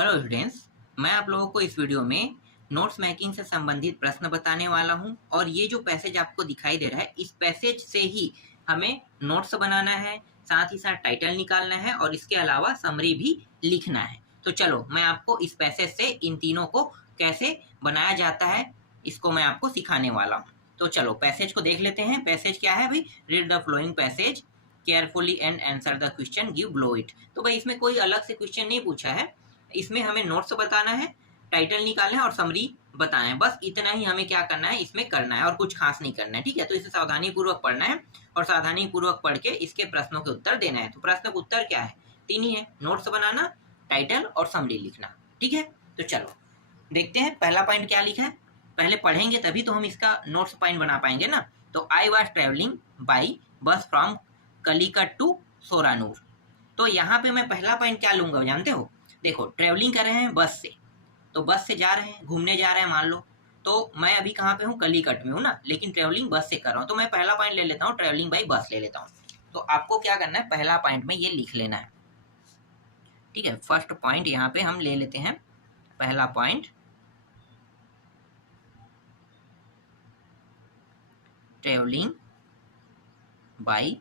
Hello students, मैं आप लोगों को इस वीडियो में नोट्स मेकिंग से संबंधित प्रश्न बताने वाला हूं और ये जो पैसेज आपको दिखाई दे रहा है, इस पैसेज से ही हमें नोट्स बनाना है, साथ ही साथ टाइटल निकालना है और इसके अलावा समरी भी लिखना है। तो चलो मैं आपको इस पैसेज से इन तीनों को कैसे बनाया जाता है, इसको मैं आपको सिखाने वाला हूँ। तो चलो पैसेज को देख लेते हैं। पैसेज क्या है भाई? Read the flowing passage carefully and answer the question give below it. तो भाई इसमें कोई अलग से क्वेश्चन नहीं पूछा है, इसमें हमें नोट्स बताना है, टाइटल निकालना है और समरी बताना है। बस इतना ही हमें क्या करना है, इसमें करना है और कुछ खास नहीं करना है। ठीक है, तो इसे सावधानी पूर्वक पढ़ना है और सावधानी पूर्वक पढ़ के इसके प्रश्नों के उत्तर देना है। तो प्रश्न का उत्तर क्या है? तीन ही है, नोट्स बनाना, टाइटल और समरी लिखना। ठीक है, तो चलो देखते हैं पहला पॉइंट क्या लिखा है। पहले पढ़ेंगे तभी तो हम इसका नोट्स पॉइंट बना पाएंगे ना। तो I was travelling by bus from Calicut to Shoranur. तो यहाँ पे मैं पहला पॉइंट क्या लूंगा जानते हो? देखो, ट्रेवलिंग कर रहे हैं बस से, तो बस से जा रहे हैं, घूमने जा रहे हैं मान लो। तो मैं अभी कहाँ पे हूँ? कलीकट में हूँ ना, लेकिन ट्रेवलिंग बस से कर रहा हूँ। तो मैं पहला पॉइंट ले लेता हूँ, ट्रेवलिंग बाई बस ले लेता हूँ। तो आपको क्या करना है, पहला पॉइंट में ये लिख लेना है। ठीक है, फर्स्ट पॉइंट यहाँ पे हम ले लेते हैं। पहला पॉइंट, ट्रेवलिंग बाई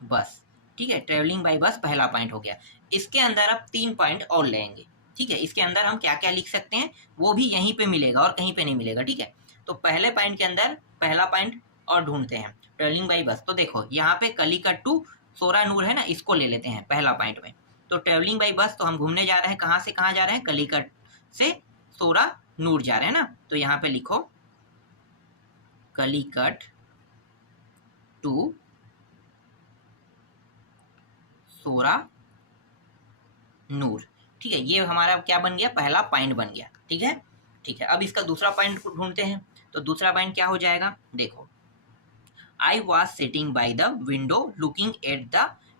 बस। ठीक है, ट्रेवलिंग बाई बस पहला पॉइंट हो गया। इसके अंदर अब 3 पॉइंट और लेंगे। ठीक है, इसके अंदर हम क्या क्या लिख सकते हैं वो भी यहीं पे मिलेगा और कहीं पे नहीं मिलेगा। ठीक है, तो पहले पॉइंट के अंदर पहला पॉइंट और ढूंढते हैं, ट्रेवलिंग बाई बस। तो देखो यहाँ पे कलिकट टू सोरानूर है ना, इसको ले लेते हैं पहला पॉइंट में। तो ट्रेवलिंग बाई बस, तो हम घूमने जा रहे हैं, कहाँ से कहाँ जा रहे हैं? कलिकट से सोरानूर जा रहे हैं ना। तो यहाँ पे लिखो कलिकट टू सोरानूर। ठीक है, ये हमारा क्या बन गया? पहला पॉइंट बन गया। ठीक है, ठीक है। अब इसका दूसरा पॉइंट ढूंढते हैं। तो दूसरा पॉइंट क्या हो जाएगा? देखो, I was sitting by the window looking at the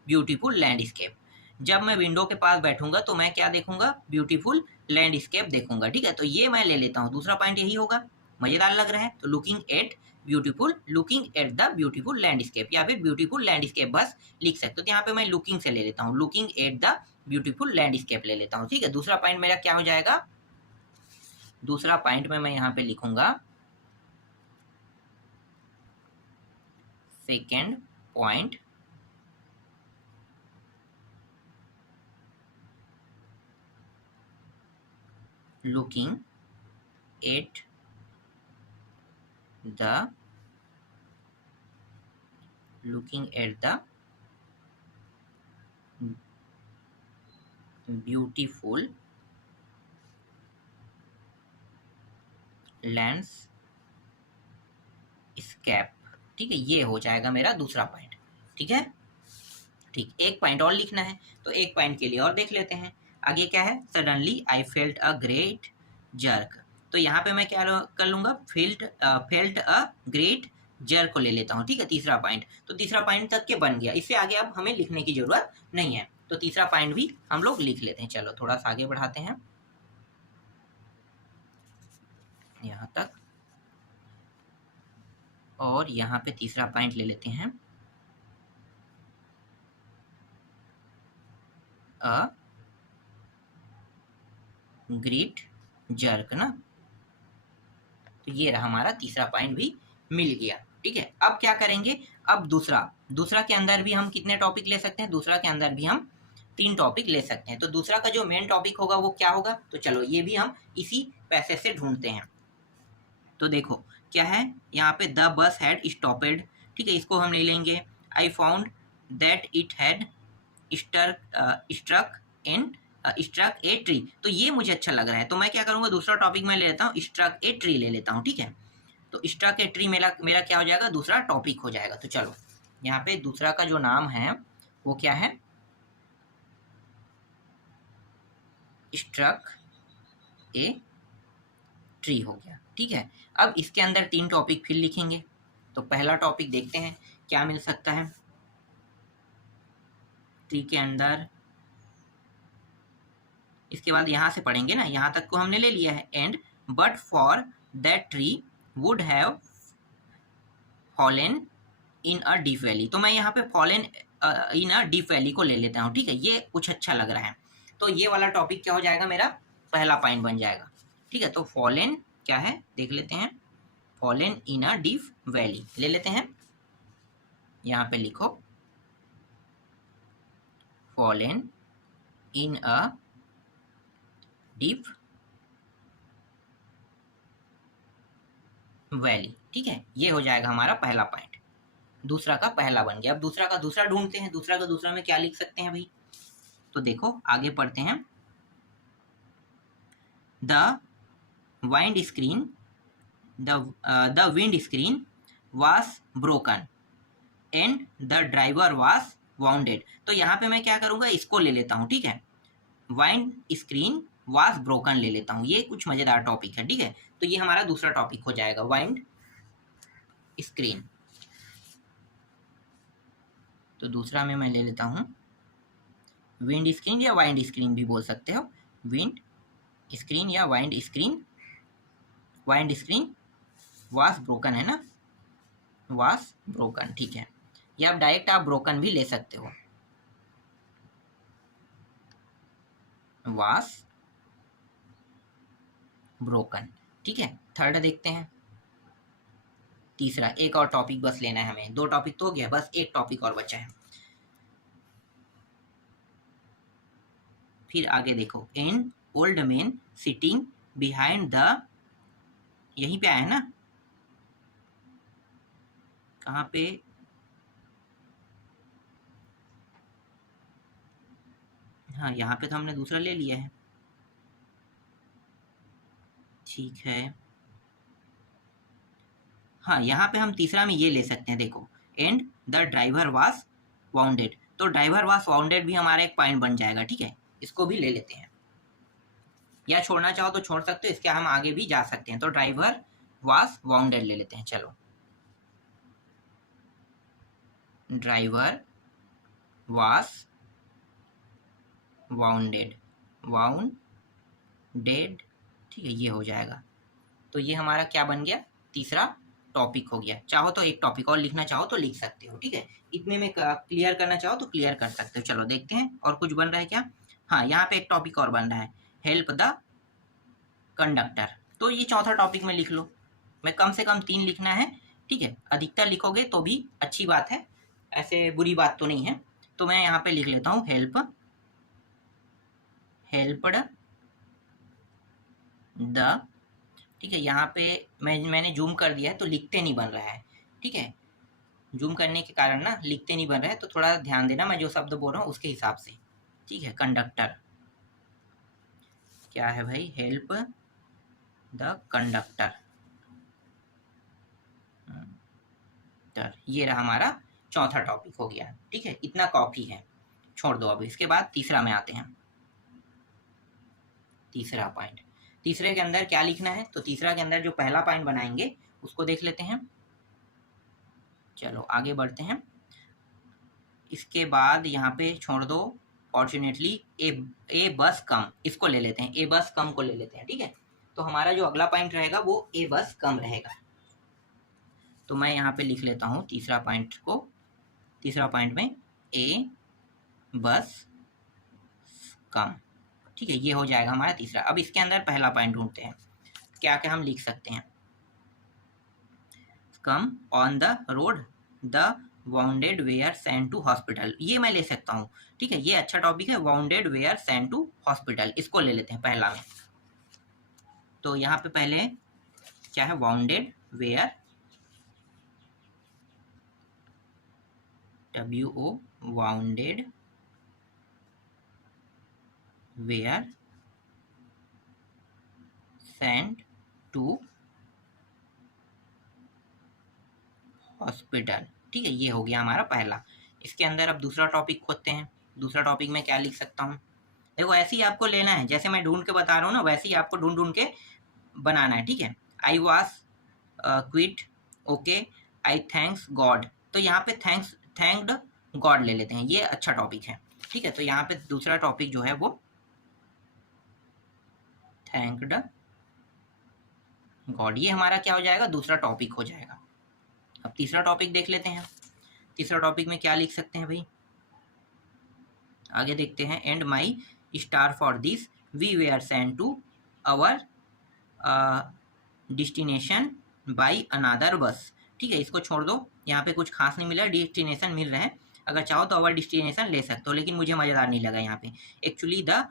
beautiful landscape. जब मैं विंडो के पास बैठूंगा तो मैं क्या देखूंगा? ब्यूटीफुल लैंडस्केप देखूंगा। ठीक है, तो ये मैं ले लेता हूँ, दूसरा पॉइंट यही होगा। मजेदार लग रहा है। तो looking at the beautiful landscape या फिर ब्यूटीफुल लैंडस्केप बस लिख सकते हो। तो यहाँ पे मैं लुकिंग से ले लेता हूँ, looking at the beautiful landscape ले लेता हूँ। ठीक है, दूसरा पॉइंट मेरा क्या हो जाएगा? दूसरा पॉइंट में मैं यहाँ पे लिखूंगा second point, looking at the beautiful landscape. ठीक है, ये हो जाएगा मेरा दूसरा पॉइंट। ठीक है, ठीक, एक पॉइंट और लिखना है। तो एक पॉइंट के लिए और देख लेते हैं। आगे क्या है? Suddenly I felt a great jerk. तो यहाँ पे मैं क्या कर लूंगा? फेल्ट अ ग्रेट जर्क को ले लेता हूँ। ठीक है, तीसरा पॉइंट। तो तीसरा पॉइंट तक के बन गया, इससे आगे अब हमें लिखने की जरूरत नहीं है। तो तीसरा पॉइंट भी हम लोग लिख लेते हैं। चलो थोड़ा सा आगे बढ़ाते हैं यहाँ तक, और यहाँ पे तीसरा पॉइंट ले लेते हैं, अ ग्रेट जर्क ना। तो ये रहा हमारा तीसरा पॉइंट भी मिल गया। ठीक है, अब क्या करेंगे? अब दूसरा के अंदर भी हम कितने टॉपिक ले सकते हैं? दूसरा के अंदर भी हम 3 टॉपिक ले सकते हैं। तो दूसरा का जो मेन टॉपिक होगा वो क्या होगा? तो चलो ये भी हम इसी पैसेज से ढूंढते हैं। तो देखो क्या है यहाँ पे, द बस हैड स्टॉपेड। ठीक है, इसको हम ले लेंगे। I found that it had struck a tree. तो ये मुझे अच्छा लग रहा है, तो मैं क्या करूंगा? दूसरा टॉपिक मैं ले लेता हूँ, स्ट्रक ए ट्री ले लेता हूँ। ठीक है, तो स्ट्रक ए ट्री मेरा क्या हो जाएगा? दूसरा टॉपिक हो जाएगा। तो चलो यहाँ पे दूसरा का जो नाम है वो क्या है? स्ट्रक ए ट्री हो गया। ठीक है, अब इसके अंदर 3 टॉपिक फिर लिखेंगे। तो पहला टॉपिक देखते हैं क्या मिल सकता है ट्री के अंदर। इसके बाद यहाँ से पढ़ेंगे ना, यहाँ तक को हमने ले लिया है। And but for that tree would have fallen in a deep valley. तो मैं यहाँ पे fallen in a deep valley को ले लेता हूँ। ठीक है, ये कुछ अच्छा लग रहा है। तो ये वाला टॉपिक क्या हो जाएगा, मेरा पहला पॉइंट बन जाएगा। ठीक है, तो फॉलन क्या है देख लेते हैं। Fallen in a deep valley ले लेते हैं, यहाँ पे लिखो fallen in a deep valley. ठीक है, ये हो जाएगा हमारा पहला पॉइंट, दूसरा का पहला बन गया। अब दूसरा का दूसरा ढूंढते हैं, दूसरा का दूसरा में क्या लिख सकते हैं भाई, तो देखो आगे पढ़ते हैं। The wind screen the wind screen was broken and the driver was bounded. तो यहाँ पे मैं क्या करूँगा, इसको ले लेता हूँ। ठीक है, वाइंड स्क्रीन वाज ब्रोकन ले लेता हूँ, ये कुछ मज़ेदार टॉपिक है। ठीक है, तो ये हमारा दूसरा टॉपिक हो जाएगा, वाइंड स्क्रीन। तो दूसरा में मैं ले लेता हूँ विंड स्क्रीन या वाइंड स्क्रीन भी बोल सकते हो, विंड स्क्रीन या wind screen. Wind screen was broken है ना, वाज ब्रोकन। ठीक है, या आप डायरेक्ट आप ब्रोकन भी ले सकते हो, वाज ब्रोकन। ठीक है, थर्ड देखते हैं, तीसरा। एक और टॉपिक बस लेना है हमें, 2 टॉपिक तो हो गया, बस एक टॉपिक और बचा है। फिर आगे देखो, an old man sitting behind the, यहीं पे आया है ना, कहाँ पे, हाँ यहाँ पे तो हमने दूसरा ले लिया है। ठीक है, हाँ यहाँ पे हम तीसरा में ये ले सकते हैं, देखो and the driver was bounded. तो ड्राइवर वाज वाउंडेड भी हमारा एक पॉइंट बन जाएगा। ठीक है, इसको भी ले लेते हैं, या छोड़ना चाहो तो छोड़ सकते हो, इसके हम आगे भी जा सकते हैं। तो ड्राइवर वाज वाउंडेड ले लेते हैं, चलो ड्राइवर वाज वाउंडेड, वाउंडेड। ठीक है, ये हो जाएगा। तो ये हमारा क्या बन गया, तीसरा टॉपिक हो गया। चाहो तो एक टॉपिक और लिखना चाहो तो लिख सकते हो। ठीक है, इतने में क्लियर करना चाहो तो क्लियर कर सकते हो। चलो देखते हैं और कुछ बन रहा है क्या। हाँ, यहाँ पे एक टॉपिक और बन रहा है, हेल्प द कंडक्टर। तो ये चौथा टॉपिक में लिख लो, मैं कम से कम 3 लिखना है। ठीक है, अधिकतर लिखोगे तो भी अच्छी बात है, ऐसे बुरी बात तो नहीं है। तो मैं यहाँ पे लिख लेता हूँ हेल्पड द। ठीक है, यहाँ पे मैंने जूम कर दिया है तो लिखते नहीं बन रहा है। ठीक है, जूम करने के कारण ना लिखते नहीं बन रहा है, तो थोड़ा ध्यान देना मैं जो शब्द बोल रहा हूँ उसके हिसाब से। ठीक है, कंडक्टर क्या है भाई, हेल्प द कंडक्टर। ये रहा हमारा चौथा टॉपिक हो गया। ठीक है, इतना कॉपी है, छोड़ दो। अब इसके बाद तीसरा में आते हैं, तीसरा पॉइंट। तीसरे के अंदर क्या लिखना है, तो तीसरा के अंदर जो पहला पॉइंट बनाएंगे उसको देख लेते हैं। चलो आगे बढ़ते हैं। इसके बाद यहाँ पे छोड़ दो, फॉर्चुनेटली ए बस कम, इसको ले लेते हैं, ए बस कम को ले लेते हैं। ठीक है, तो हमारा जो अगला पॉइंट रहेगा वो ए बस कम रहेगा। तो मैं यहाँ पे लिख लेता हूँ तीसरा पॉइंट को, तीसरा पॉइंट में ए बस कम। ठीक है, ये हो जाएगा हमारा तीसरा। अब इसके अंदर पहला पॉइंट ढूंढते हैं, क्या क्या हम लिख सकते हैं। Come on the road the wounded were sent to hospital, ये मैं ले सकता हूँ। ठीक है, ये अच्छा टॉपिक है, wounded were sent to hospital, इसको ले लेते हैं पहला में। तो यहाँ पे पहले क्या है, wounded were, WO wounded were sent to hospital. ठीक है, ये हो गया हमारा पहला। इसके अंदर अब दूसरा टॉपिक खोजते हैं। दूसरा टॉपिक में क्या लिख सकता हूँ, देखो ऐसे ही आपको लेना है, जैसे मैं ढूंढ के बता रहा हूँ ना वैसे ही आपको ढूंढ ढूंढ के बनाना है। ठीक है, I was quit, okay, I thanks God. तो यहाँ पे थैंक्ड गॉड ले लेते हैं, ये अच्छा टॉपिक है। ठीक है, तो यहाँ पे दूसरा टॉपिक जो है वो थैंक्ड गॉड, ये हमारा क्या हो जाएगा, दूसरा टॉपिक हो जाएगा। अब तीसरा टॉपिक देख लेते हैं। तीसरा टॉपिक में क्या लिख सकते हैं भाई, आगे देखते हैं। And my star for this we were send to our destination by another bus. ठीक है, इसको छोड़ दो, यहाँ पे कुछ खास नहीं मिला, डेस्टिनेशन मिल रहा है। अगर चाहो तो आवर डेस्टिनेशन ले सकते हो, लेकिन मुझे मज़ेदार नहीं लगा यहाँ पे। Actually the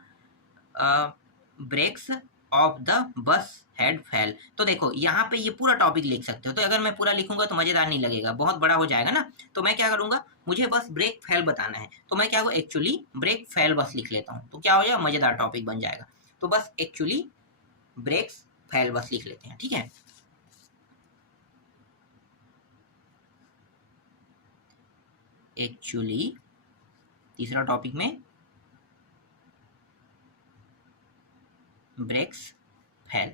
brakes of the bus had failed. तो देखो यहाँ पे ये पूरा टॉपिक लिख सकते हो। तो अगर मैं पूरा लिखूंगा तो मज़ेदार नहीं लगेगा, बहुत बड़ा हो जाएगा ना। तो मैं क्या करूँगा, मुझे बस ब्रेक फेल बताना है, तो मैं क्या करूँ, एक्चुअली ब्रेक फेल बस लिख लेता हूँ। तो क्या हो जाएगा, मज़ेदार टॉपिक बन जाएगा। तो बस एक्चुअली ब्रेक्स फेल बस लिख लेते हैं। ठीक है, एक्चुअली तीसरा टॉपिक में ब्रेक्स फेल,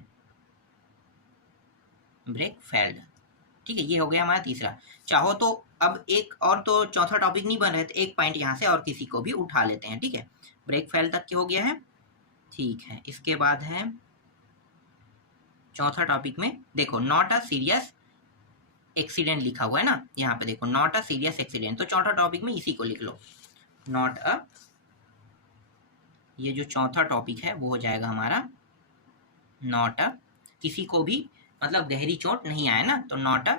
ब्रेक फेल्ड। ठीक है, ये हो गया हमारा तीसरा। चाहो तो अब एक और, तो चौथा टॉपिक नहीं बन रहे, तो एक पॉइंट यहाँ से और किसी को भी उठा लेते हैं। ठीक है, ब्रेक फेल तक के हो गया है। ठीक है, इसके बाद है चौथा टॉपिक में देखो नॉट अ सीरियस एक्सीडेंट लिखा हुआ है ना, यहाँ पे देखो नॉट अ सीरियस एक्सीडेंट। तो चौथा टॉपिक में इसी को लिख लो, नॉट अ, ये जो चौथा टॉपिक है वो हो जाएगा हमारा नॉट अ, किसी को भी मतलब गहरी चोट नहीं आया ना, तो नॉट अ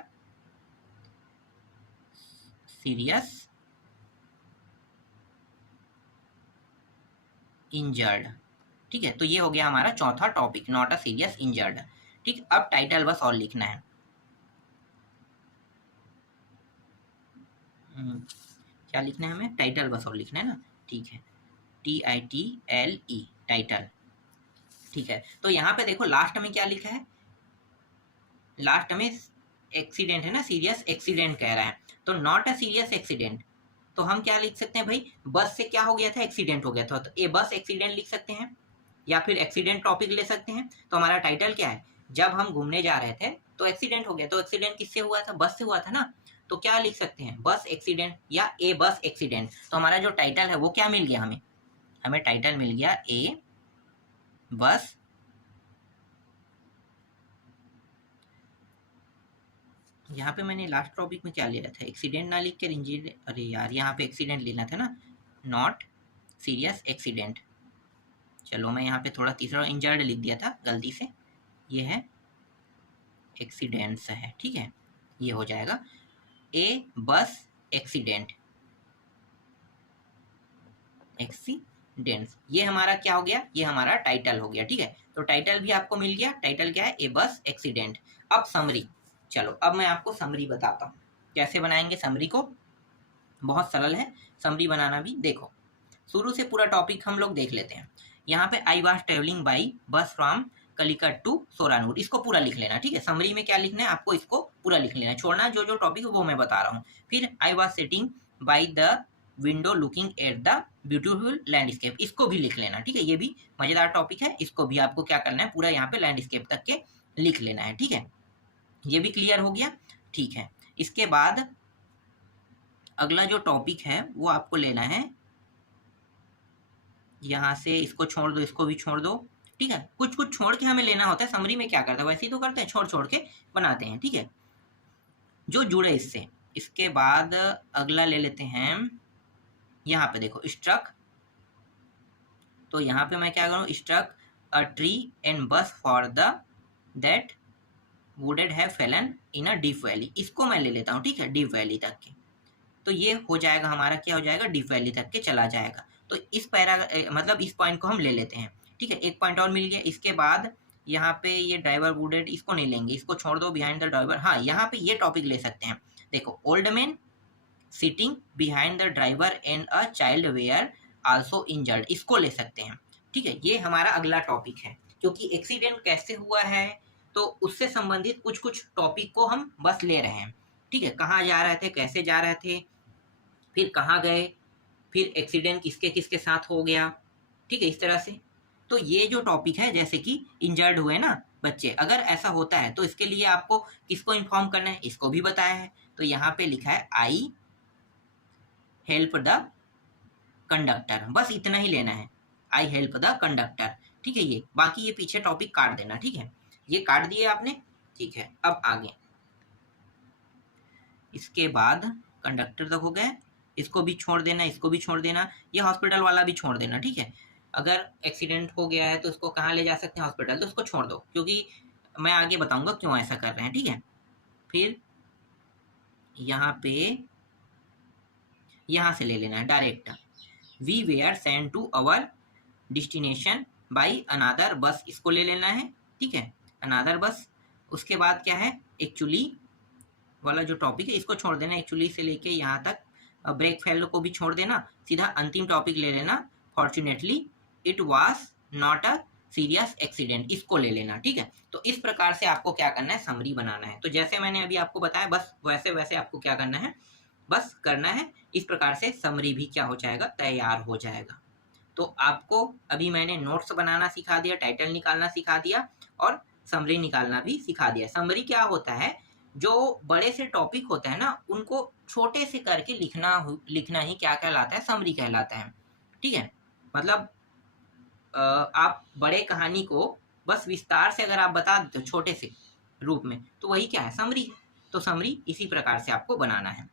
सीरियस इंजर्ड। ठीक है, तो ये हो गया हमारा चौथा topic, not a serious injured. ठीक, अब टाइटल बस और लिखना है। क्या लिखना है हमें, टाइटल बस और लिखना है ना। ठीक है, TITLE टाइटल। ठीक है, तो यहाँ पे देखो लास्ट में क्या लिखा है, लास्ट में एक्सीडेंट है ना, सीरियस एक्सीडेंट कह रहा है, तो नॉट अ सीरियस एक्सीडेंट। तो हम क्या लिख सकते हैं भाई, बस से क्या हो गया था, एक्सीडेंट हो गया था, तो ए बस एक्सीडेंट लिख सकते हैं, या फिर एक्सीडेंट टॉपिक ले सकते हैं। तो हमारा टाइटल क्या है, जब हम घूमने जा रहे थे तो एक्सीडेंट हो गया, तो एक्सीडेंट किससे हुआ था, बस से हुआ था ना। तो क्या लिख सकते हैं, बस एक्सीडेंट या ए बस एक्सीडेंट। तो हमारा जो टाइटल है वो क्या मिल गया हमें, हमें टाइटल मिल गया ए बस यहाँ पे मैंने लास्ट टॉपिक में क्या ले रहा था, एक्सीडेंट ना लिख कर इंजर्ड, अरे यार यहाँ पे एक्सीडेंट लेना था ना, नॉट सीरियस एक्सीडेंट। चलो मैं यहाँ पे थोड़ा तीसरा इंजर्ड लिख दिया था गलती से, ये है एक्सीडेंट्स है। ठीक है, ये हो जाएगा ए बस एक्सीडेंट, एक्सीडेंट्स। ये हमारा क्या हो गया, ये हमारा टाइटल हो गया। ठीक है, तो टाइटल भी आपको मिल गया, टाइटल क्या है, ए बस एक्सीडेंट। अब समरी, चलो अब मैं आपको समरी बताता हूँ कैसे बनाएंगे समरी को। बहुत सरल है समरी बनाना भी। देखो शुरू से पूरा टॉपिक हम लोग देख लेते हैं। यहाँ पे I was travelling by bus from Calicut to Shoranur, इसको पूरा लिख लेना। ठीक है, समरी में क्या लिखना है आपको, इसको पूरा लिख लेना, छोड़ना जो जो टॉपिक है वो मैं बता रहा हूँ। फिर I was sitting by the window looking at the beautiful landscape, इसको भी लिख लेना। ठीक है, ये भी मजेदार टॉपिक है, इसको भी आपको क्या करना है, पूरा यहाँ पे लैंडस्केप तक के लिख लेना है। ठीक है, ये भी क्लियर हो गया। ठीक है, इसके बाद अगला जो टॉपिक है वो आपको लेना है, यहाँ से इसको छोड़ दो, इसको भी छोड़ दो। ठीक है, कुछ कुछ छोड़ के हमें लेना होता है, समरी में क्या करता है वैसे ही तो करते हैं, छोड़ छोड़ के बनाते हैं। ठीक है, जो जुड़े इससे। इसके बाद अगला ले लेते हैं, यहाँ पे देखो स्ट्रक, तो यहाँ पे मैं क्या करूँ, स्ट्रक अ ट्री एंड बस for the that wooded have Fallon in a deep valley, इसको मैं ले लेता हूँ। ठीक है, डीप वैली तक के, तो ये हो जाएगा हमारा, क्या हो जाएगा, डीप वैली तक के चला जाएगा। तो इस मतलब इस पॉइंट को हम ले लेते हैं। ठीक है, एक पॉइंट और मिल गया। इसके बाद यहाँ पे ये ड्राइवर वुडेड, इसको नहीं लेंगे, इसको छोड़ दो, बिहाइंड द ड्राइवर। हाँ, यहाँ पे ये टॉपिक ले सकते हैं। देखो old man sitting behind the driver and a child where also injured, इसको ले सकते हैं। ठीक है, ये हमारा अगला टॉपिक है, क्योंकि एक्सीडेंट कैसे हुआ है तो उससे संबंधित कुछ कुछ टॉपिक को हम बस ले रहे हैं। ठीक है, कहाँ जा रहे थे, कैसे जा रहे थे, फिर कहाँ गए, फिर एक्सीडेंट किसके किसके साथ हो गया। ठीक है, इस तरह से। तो ये जो टॉपिक है, जैसे कि इंजर्ड हुए ना बच्चे, अगर ऐसा होता है तो इसके लिए आपको किसको इन्फॉर्म करना है, इसको भी बताया है। तो यहाँ पे लिखा है आई हेल्प द कंडक्टर, बस इतना ही लेना है, आई हेल्प द कंडक्टर। ठीक है, ये बाकी ये पीछे टॉपिक काट देना। ठीक है, ये काट दिए आपने। ठीक है, अब आगे इसके बाद कंडक्टर तक हो गए, इसको भी छोड़ देना, इसको भी छोड़ देना, ये हॉस्पिटल वाला भी छोड़ देना। ठीक है, अगर एक्सीडेंट हो गया है तो उसको कहाँ ले जा सकते हैं, हॉस्पिटल, तो उसको छोड़ दो, क्योंकि मैं आगे बताऊंगा क्यों ऐसा कर रहे हैं, ठीक है। फिर यहाँ पे यहाँ से ले लेना है direct, we were send to our destination by another bus, इसको ले लेना है, ठीक है, अनादर बस। उसके बाद क्या है, एक्चुअली वाला जो टॉपिक है इसको छोड़ देना, एक्चुअली से लेके यहाँ तक, ब्रेक फेल को भी छोड़ देना, सीधा अंतिम टॉपिक ले लेना, fortunately it was not a serious accident, इसको ले लेना, ठीक है। तो इस प्रकार से आपको क्या करना है, समरी बनाना है। तो जैसे मैंने अभी आपको बताया, बस वैसे वैसे आपको क्या करना है, बस करना है। इस प्रकार से समरी भी क्या हो जाएगा, तैयार हो जाएगा। तो आपको अभी मैंने नोट्स बनाना सिखा दिया, टाइटल निकालना सिखा दिया और समरी निकालना भी सिखा दिया। समरी क्या होता है, जो बड़े से टॉपिक होते हैं ना उनको छोटे से करके लिखना ही क्या कहलाता है, समरी कहलाता है, ठीक है। मतलब आप बड़े कहानी को बस विस्तार से अगर आप बता देते हो छोटे से रूप में, तो वही क्या है, समरी है। तो समरी इसी प्रकार से आपको बनाना है।